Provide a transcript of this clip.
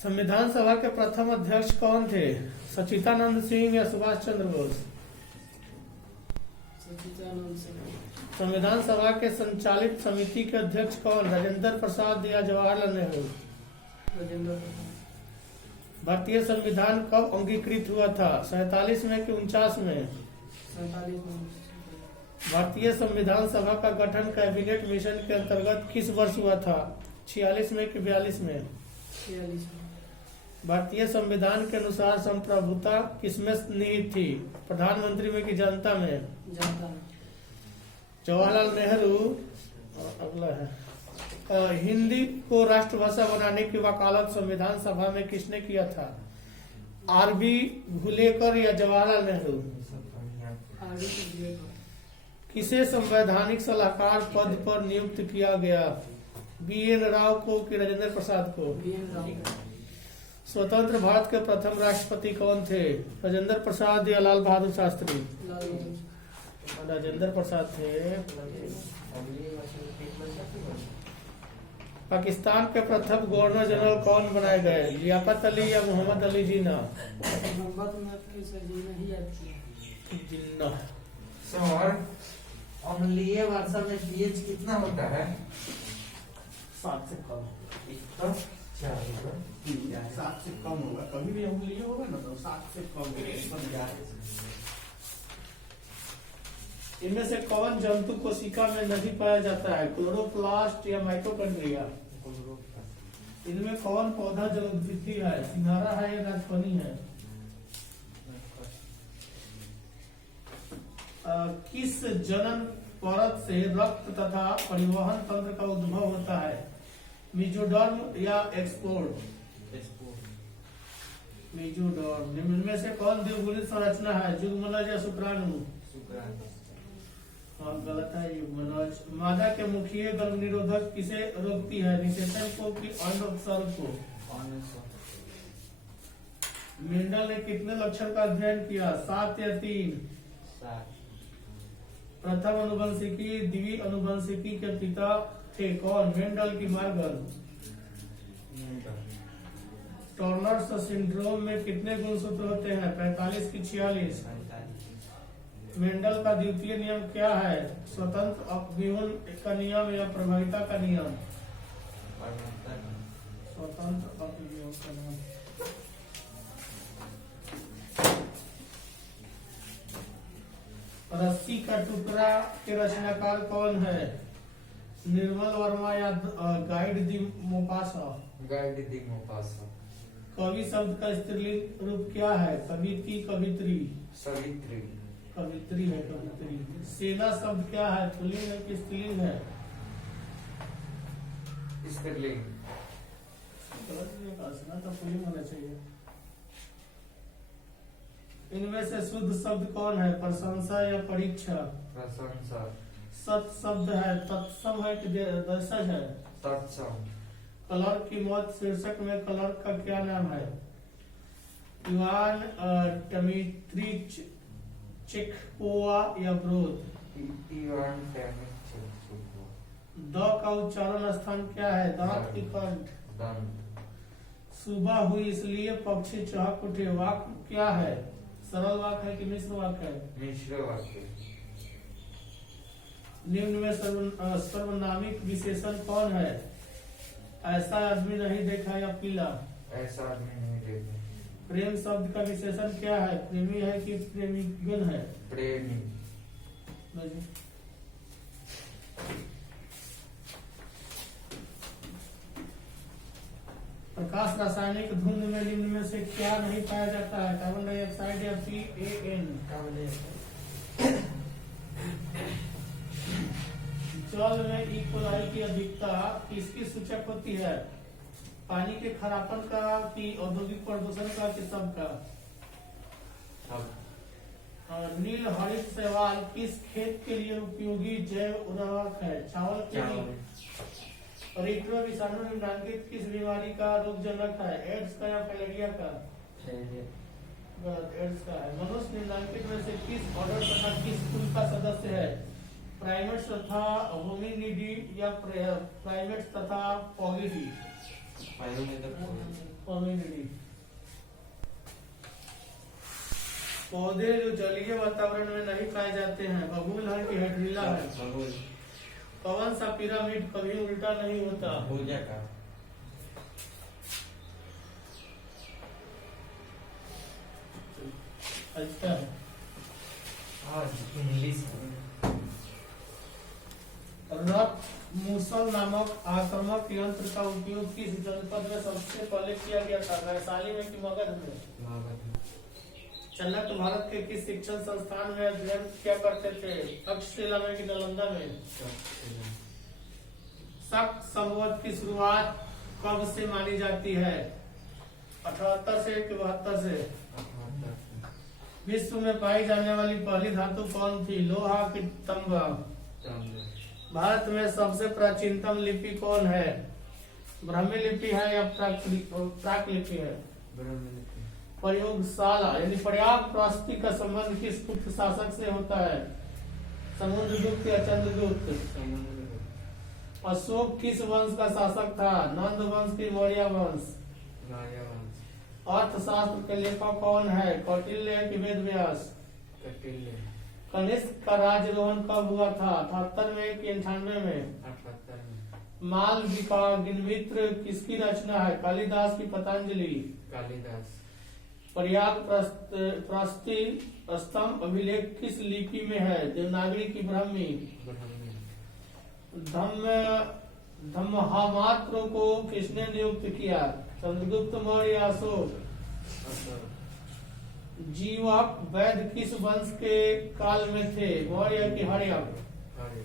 संविधान सभा के प्रथम अध्यक्ष कौन थे? सच्चिदानंद सिंह या सुभाष चंद्र बोस? सच्चिदानंद सिंह। संविधान सभा के संचालित समिति के अध्यक्ष कौन? राजेंद्र प्रसाद या जवाहरलाल नेहरू? राजेंद्र प्रसाद। भारतीय संविधान कब अंगीकृत हुआ था? 47 में कि 49 में? 47 में। भारतीय संविधान सभा का गठन कैबिनेट मिशन के अंतर्गत किस वर्ष हुआ था? 46 में कि 42 में? 46 में। भारतीय संविधान के अनुसार संप्रभुता किसमें निहित थी? प्रधानमंत्री में कि जनता में? जनता में। जवाहरलाल नेहरू अगला है। हिंदी को राष्ट्रभाषा बनाने की वकालत संविधान सभा में किसने किया था? आरबी घुलेकर या जवाहरलाल नेहरू? आरबी घुलेकर। किसे संवैधानिक सलाहकार पद पर नियुक्त किया गया? BN राव को कि राजेंद्र प्रसाद को? BN राव। स्वतंत्र भारत के प्रथम राष्ट्रपति कौन थे? राजेंद्र प्रसाद या लाल बहादुर शास्त्री? राजेंद्र प्रसाद थे। पाकिस्तान के प्रथम गवर्नर जनरल कौन बनाए गए? लियाकत अली या मोहम्मद अली जिन्ना? जिन्ना। अम्लीय वर्षा में pH कितना होता है? 7 से कम। 7 से कम होगा, कभी भी अम्लीय होगा ना तो 7 से कम होगा। इनमें से कौन जंतु कोशिका में नहीं पाया जाता है? क्लोरोप्लास्ट या माइटोकॉन्ड्रिया? इनमें कौन पौधा जलोद्भित्ति है? सिंघाड़ा है या नागफनी है? किस जनन परत से रक्त तथा परिवहन तंत्र का उद्भव होता है? मेसोडर्म या एक्सपोर्ट? मेसोडर्म। निम्न में से कौन द्विगुणित संरचना है? युग्मनज या शुक्राणु? हाँ, गलत है युग्मनज। मादा के मुखीय गर्भ निरोधक किसे रोकती है? निषेचन को कि अंड उपसर्ग को? मेंडल ने कितने लक्षण का अध्ययन किया? 7 या 3? प्रथम अनुवंशिकी द्वि अनुवंशिकी के पिता थे कौन? मेंडल की मार्गल? टर्नर सिंड्रोम में कितने गुणसूत्र होते हैं? 45 की 46? मेंडल का द्वितीय नियम क्या है? स्वतंत्र अपव्यूहन का नियम या प्रभाविता का नियम? स्वतंत्र अपव्यूहन का नियम। रस्सी का टुकड़ा के रचनाकार कौन है? निर्मल वर्मा या गाइड दी मोपासा? गाइड दी मोपासा। कवि शब्द का स्त्रीलिंग रूप क्या है? कविती, कवित्री? सवित्री। कवित्री है, कवित्री। सेना शब्द क्या है? पुल्लिंग है कि स्त्रीलिंग है? स्त्रीलिंग। तो पुल्लिंग होना चाहिए। इनमें से शुद्ध शब्द कौन है? प्रशंसा या परीक्षा? प्रशंसा। सत शब्द है, तत्सम है कि दर्शज है? तत्सम। क्लर्क की मौत शीर्षक में क्लर्क का क्या नाम है? इवान डमिट्रिच चेखोवा या ब्रोद? इवान डमिट्रिच चेखोवा। द का उच्चारण स्थान क्या है? दांत की कंठ? दंत। सुबह हुई इसलिए पक्षी चहक उठे वाक्य क्या है? सरल वाक्य है कि मिश्र वाक्य है? मिश्र वाक्य। निम्न में सर्वनामिक विशेषण कौन है? ऐसा आदमी नहीं देखा या पीला? ऐसा आदमी नहीं देखा। प्रेम शब्द का विशेषण क्या है? प्रेमी है कि प्रेमीगण है? प्रेमी। प्रकाश रासायनिक धुंध में निम्न में से क्या नहीं पाया जाता है? कार्बन डाइऑक्साइड या PAN? जल में ई कोलाई की अधिकता किसकी सूचक होती है? पानी के खरापन का कि औद्योगिक प्रदूषण का कि सबका? नील हरित शैवाल किस खेत के लिए उपयोगी जैव उर्वरक है? चावल के लिए? रेट्रो विषाणु निम्नलिखित किस बीमारी का रोगजनक है? एड्स का या फाइलेरिया का? गलत, एड्स का है। मनुष्य निम्नलिखित में से किस ऑर्डर तथा किस कुल का सदस्य है? प्राइमेट्स तथा होमिनिडी या प्राइमेट्स तथा पॉगिडी? होमिनिडी। पौधे जो जलीय वातावरण में नहीं पाए जाते हैं। बबूल है कि हेड्रिला है? बबूल। कौन सा पिरामिड कभी उल्टा नहीं होता? भुजा का। अच्छा है। इंग्लिश। रथ मूसल नामक आक्रामक यंत्र का उपयोग किस जनपद में सबसे पहले किया गया था? वैशाली में कि मगध में? चाणक्य भारत के किस शिक्षण संस्थान में अध्ययन किया करते थे? तक्षशिला में कि नालंदा में? शक संवत की शुरुआत कब से मानी जाती है? 78 से कि 72 से? विश्व में पाई जाने वाली पहली धातु कौन थी? लोहा कि तांबा? भारत में सबसे प्राचीनतम लिपि कौन है? ब्राह्मी लिपि है या प्राक लिपि है? प्रयोगशाला यानी प्रयागराज का संबंध किस गुप्त शासक से होता है? समुद्रगुप्त या चंद्रगुप्त? अशोक किस वंश का शासक था? नंद वंश की मौर्य वंश? अर्थशास्त्र के लेखक कौन है? कौटिल्य कि वेद व्यास? कनिष्क का राज्यारोहण कब हुआ था? 78 में कि 98 में? मालविकाग्निमित्र किसकी रचना है? कालिदास की पतंजलि? कालिदास। प्रयाग प्रस्ति स्तंभ अभिलेख किस लिपि में है? देवनागरी की ब्राह्मी? धम्महामात्र को किसने नियुक्त किया? चंद्रगुप्त मौर्य या अशोक? जीवक वैद्य किस वंश के काल में थे? मौर्य की हर्यक? अरे